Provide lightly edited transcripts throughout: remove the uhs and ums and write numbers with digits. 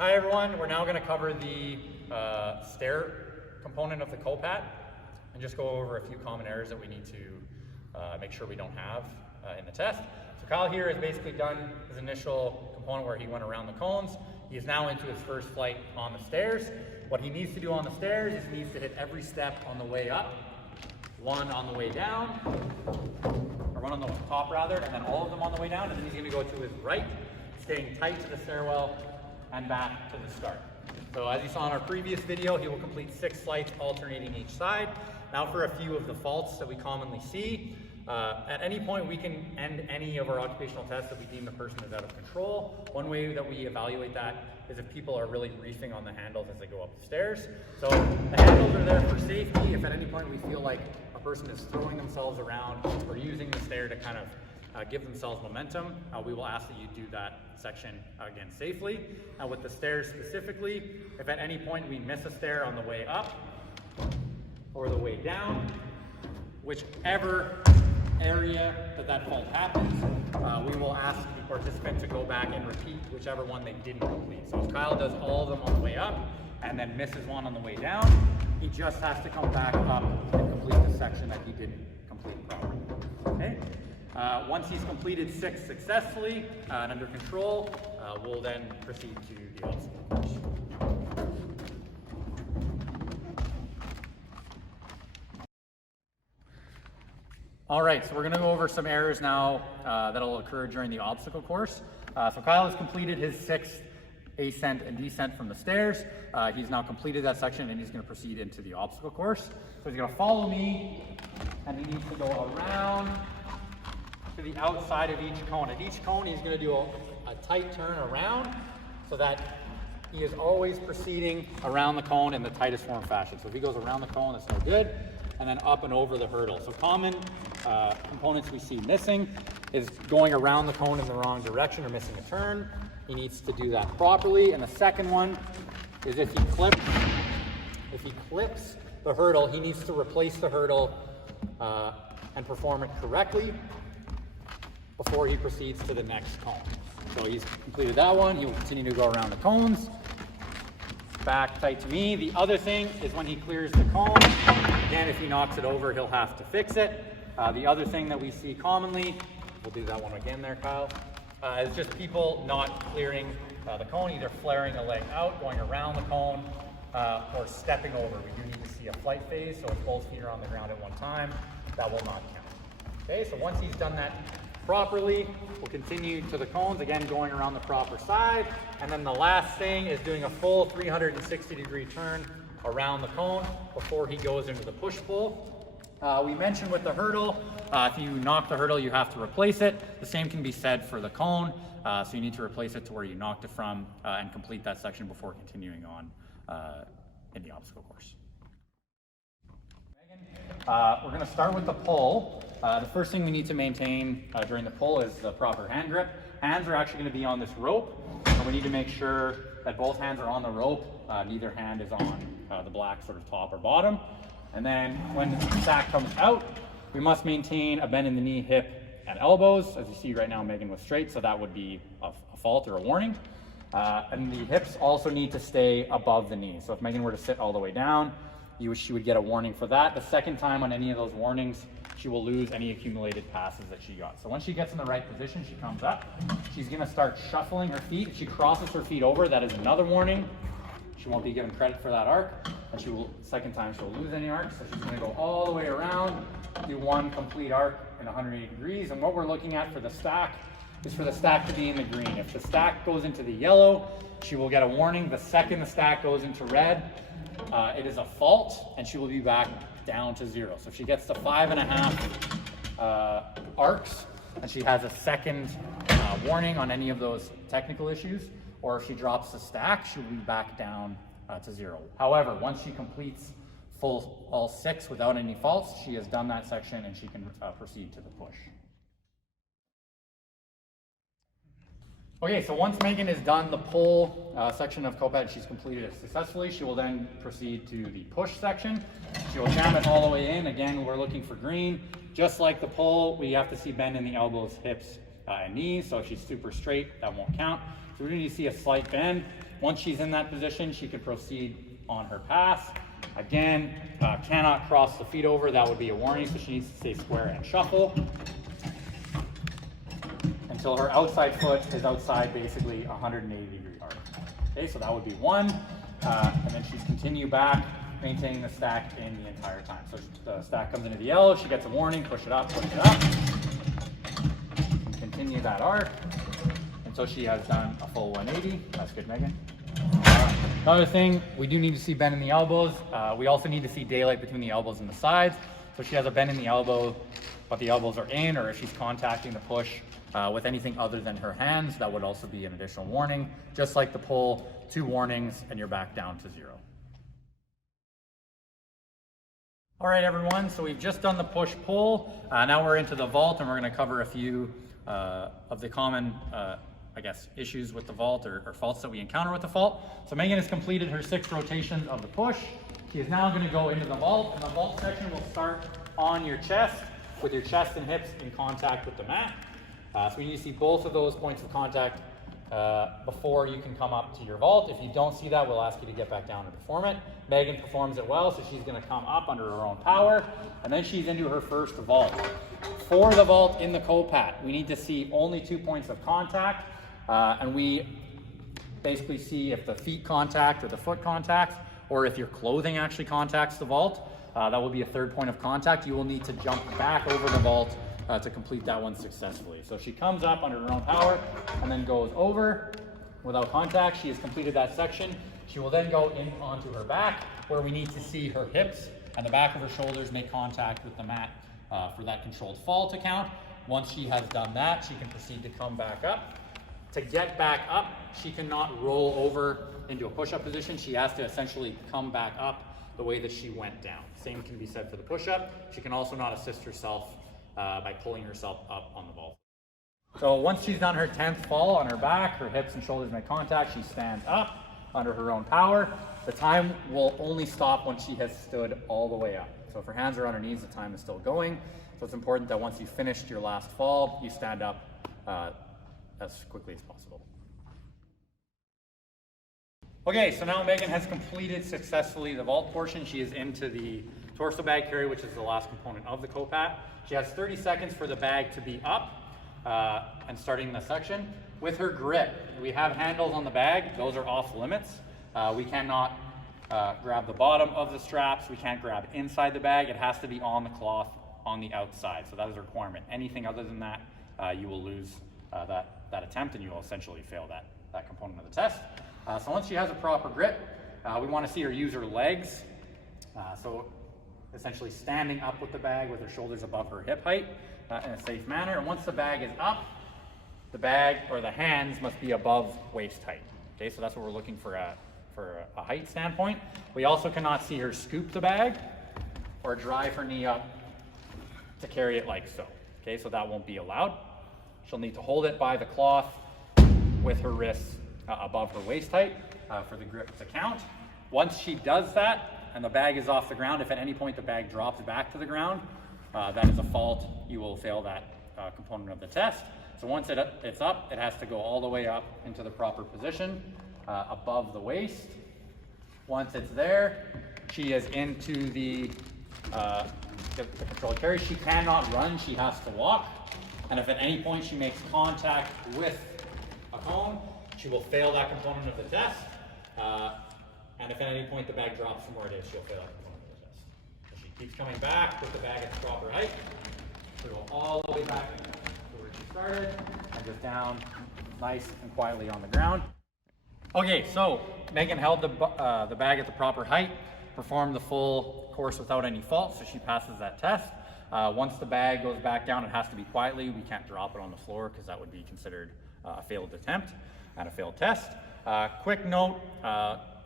Hi everyone, we're now going to cover the Stair component of the COPAT and just go over a few common errors that we need to make sure we don't have in the test. So Kyle here has basically done his initial component where he went around the cones. He is now into his first flight on the stairs. What he needs to do on the stairs is he needs to hit every step on the way up, one on the way down, or one on the top rather, and then all of them on the way down, and then he's going to go to his right, staying tight to the stairwell and back to the start. So as you saw in our previous video, he will complete 6 flights alternating each side. Now for a few of the faults that we commonly see. At any point we can end any of our occupational tests if we deem the person is out of control. One way that we evaluate that is if people are really reefing on the handles as they go up the stairs. So the handles are there for safety. If at any point we feel like a person is throwing themselves around or using the stair to kind of give themselves momentum, we will ask that you do that section again safely. Now with the stairs specifically, if at any point we miss a stair on the way up or the way down, whichever area that fault happens, we will ask the participant to go back and repeat whichever one they didn't complete. So if Kyle does all of them on the way up and then misses one on the way down, he just has to come back up and complete the section that he didn't complete properly. Okay? Once he's completed 6 successfully and under control, we'll then proceed to the obstacle course. All right, so we're going to go over some errors now that'll occur during the obstacle course. So Kyle has completed his 6th ascent and descent from the stairs. He's now completed that section and he's going to proceed into the obstacle course. So he's going to follow me and he needs to go around to the outside of each cone. At each cone, he's going to do a tight turn around so that he is always proceeding around the cone in the tightest form fashion. So if he goes around the cone, that's no good. And then up and over the hurdle. So common components we see missing is going around the cone in the wrong direction or missing a turn. He needs to do that properly. And the second one is if he clips the hurdle, he needs to replace the hurdle and perform it correctly before he proceeds to the next cone. So he's completed that one. He will continue to go around the cones. Back tight to me. The other thing is when he clears the cone, again, if he knocks it over, he'll have to fix it. The other thing that we see commonly, we'll do that one again there, Kyle, is just people not clearing the cone, either flaring a leg out, going around the cone, or stepping over. We do need to see a flight phase, so if both feet are on the ground at one time, that will not count. Okay, so once he's done that properly, we'll continue to the cones, again going around the proper side, and then the last thing is doing a full 360-degree turn around the cone before he goes into the push-pull. We mentioned with the hurdle, if you knock the hurdle, you have to replace it. The same can be said for the cone, so you need to replace it to where you knocked it from and complete that section before continuing on in the obstacle course. We're going to start with the pull. The first thing we need to maintain during the pull is the proper hand grip. Hands are actually going to be on this rope, and we need to make sure that both hands are on the rope. Neither hand is on the black sort of top or bottom. And then when the stack comes out, we must maintain a bend in the knee, hip, and elbows. As you see right now, Megan was straight, so that would be a fault or a warning. And the hips also need to stay above the knee. So if Megan were to sit all the way down, she would get a warning for that. The second time on any of those warnings, she will lose any accumulated passes that she got. So once she gets in the right position, she comes up, she's gonna start shuffling her feet. If she crosses her feet over, that is another warning. She won't be given credit for that arc, and second time she'll lose any arc. So she's gonna go all the way around, do one complete arc in 180 degrees. And what we're looking at for the stack is for the stack to be in the green. If the stack goes into the yellow, she will get a warning. The second the stack goes into red, it is a fault, and she will be back down to 0. So if she gets to 5.5 arcs, and she has a second warning on any of those technical issues, or if she drops the stack, she'll be back down to 0. However, once she completes all 6 without any faults, she has done that section and she can proceed to the push. Okay, so once Megan has done the pull section of COPAT, she's completed it successfully, she will then proceed to the push section. She will jam it all the way in. Again, we're looking for green. Just like the pull, we have to see bend in the elbows, hips, and knees. So if she's super straight, that won't count. So we need to see a slight bend. once she's in that position, she can proceed on her pass. Again, cannot cross the feet over. That would be a warning, so she needs to stay square and shuffle until her outside foot is outside basically 180-degree arc. Okay, so that would be 1, and then she's continue back, maintaining the stack in the entire time. So the stack comes into the L, she gets a warning, push it up, and continue that arc until she has done a full 180. That's good, Megan. Another thing, we do need to see bend in the elbows. We also need to see daylight between the elbows and the sides. So she has a bend in the elbow, but the elbows are in, or if she's contacting the push with anything other than her hands, that would also be an additional warning. Just like the pull, 2 warnings and you're back down to 0. All right, everyone, so we've just done the push-pull. Now we're into the vault, and we're gonna cover a few of the common issues with the vault or faults that we encounter with the vault. So Megan has completed her 6 rotations of the push. She is now going to go into the vault, and the vault section will start on your chest with your chest and hips in contact with the mat. So we need to see both of those points of contact before you can come up to your vault. If you don't see that, we'll ask you to get back down and perform it. Megan performs it well, so she's going to come up under her own power, and then she's into her first vault. For the vault in the COPAT, we need to see only 2 points of contact. And we basically see if the feet contact or the foot contacts, or if your clothing actually contacts the vault. That will be a 3rd point of contact. You will need to jump back over the vault to complete that one successfully. So she comes up under her own power and then goes over without contact. She has completed that section. She will then go in onto her back, where we need to see her hips and the back of her shoulders make contact with the mat for that controlled fall to count. Once she has done that, she can proceed to come back up. To get back up, she cannot roll over into a push-up position. She has to essentially come back up the way that she went down. Same can be said for the push-up. She can also not assist herself by pulling herself up on the vault. So once she's done her 10th fall on her back, her hips and shoulders make contact, she stands up under her own power. The time will only stop when she has stood all the way up. So if her hands are on her knees, the time is still going. So it's important that once you've finished your last fall, you stand up as quickly as possible. Okay, so now Megan has completed successfully the vault portion. She is into the torso bag carry, which is the last component of the COPAT. She has 30 seconds for the bag to be up and starting the section. With her grip, we have handles on the bag. Those are off limits. We cannot grab the bottom of the straps. We can't grab inside the bag. It has to be on the cloth on the outside. So that is a requirement. Anything other than that, you will lose that attempt, and you will essentially fail that component of the test. So once she has a proper grip, we want to see her use her legs. So essentially standing up with the bag with her shoulders above her hip height in a safe manner. And once the bag is up, the bag or the hands must be above waist height. Okay, so that's what we're looking for a height standpoint. We also cannot see her scoop the bag or drive her knee up to carry it like so. Okay, so that won't be allowed. She'll need to hold it by the cloth with her wrists above her waist height for the grip to count. Once she does that and the bag is off the ground, if at any point the bag drops back to the ground, that is a fault. You will fail that component of the test. So once it's up, it has to go all the way up into the proper position above the waist. Once it's there, she is into the controlled carry. She cannot run, she has to walk. And if at any point she makes contact with a cone, she will fail that component of the test. And if at any point the bag drops from where it is, she'll fail that component of the test. So she keeps coming back with the bag at the proper height. She'll go all the way back to where she started and just down nice and quietly on the ground. Okay, so Megan held the bag at the proper height, performed the full course without any fault, so she passes that test. Once the bag goes back down, it has to be quietly. We can't drop it on the floor because that would be considered a failed attempt and a failed test. Quick note,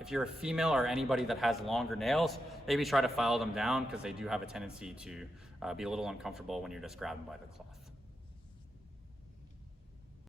if you're a female or anybody that has longer nails, maybe try to file them down because they do have a tendency to be a little uncomfortable when you're just grabbing by the cloth.